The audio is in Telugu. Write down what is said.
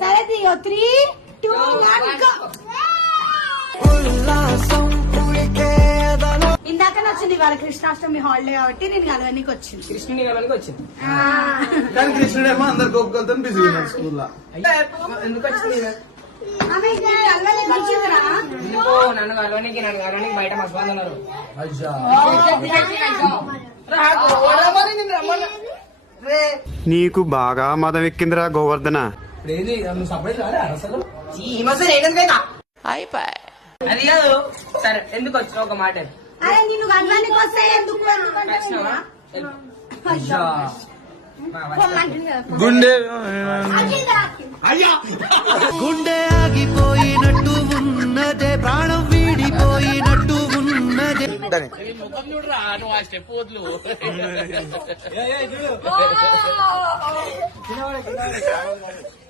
సరే తీయో 3, 2, 1 ఇందాక వచ్చింది వాళ్ళ కృష్ణాష్టమి హాలిడే కాబట్టి నేను కలవనికి వచ్చింది. కృష్ణుని కలవనికి వచ్చింది. కానీ కృష్ణుడేమో అందరు గొప్పలతో బిజీ ఉన్నాడు స్కూల్లో. ఎందుకు వచ్చింది? నన్ను కలవనికి బయట మస్తు ఉన్నారు. నీకు బాగా మదం ఎక్కిందిరా గోవర్ధన. అది కాదు. సరే ఎందుకు వచ్చినావు ఒక మాట. అరే నిన్ను కలవనికి వస్తే ఎందుకు గుండె గుండె ఆగిపోయినట్టు ఉన్నదే, ప్రాణం వీడిపోయినట్టు ఉన్నదే. ముఖం చూడరా నువ్వు ఆ స్టెప్ వదులు.